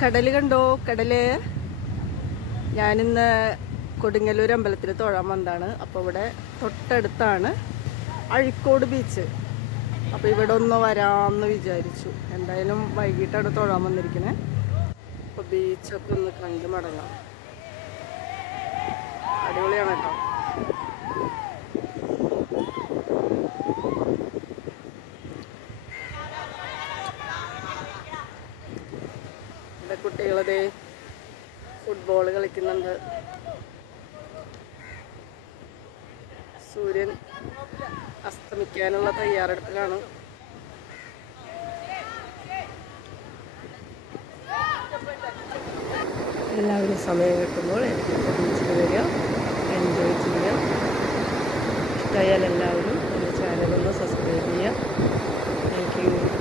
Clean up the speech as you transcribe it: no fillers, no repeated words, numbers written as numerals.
കടല് കണ്ടോ? കടല്. ഞാനിന്ന് കൊടുങ്ങല്ലൂർ അമ്പലത്തിൽ തൊഴാൻ വന്നതാണ്. അപ്പോൾ ഇവിടെ തൊട്ടടുത്താണ് അഴീക്കോട് ബീച്ച്. അപ്പോൾ ഇവിടെ ഒന്ന് വരാമെന്ന് വിചാരിച്ചു. എന്തായാലും വൈകിട്ടാണ് തൊഴാൻ വന്നിരിക്കണേ. അപ്പോൾ ബീച്ചൊക്കെ ഒന്ന് കണ്ട് മടങ്ങാം. അടിപൊളിയാണ് കേട്ടോ. ഇവിടെ കുട്ടികളതേ ഫുട്ബോൾ കളിക്കുന്നുണ്ട്. സൂര്യൻ അസ്തമിക്കാനുള്ള തയ്യാറെടുപ്പിലാണ്. എല്ലാവരും സമയം കിട്ടുമ്പോൾ ബീച്ചിൽ വരിക, എൻജോയ് ചെയ്യുക. ഇഷ്ടമായാൽ എല്ലാവരും എൻ്റെ ചാനലൊന്ന് സബ്സ്ക്രൈബ് ചെയ്യുക. Thank you.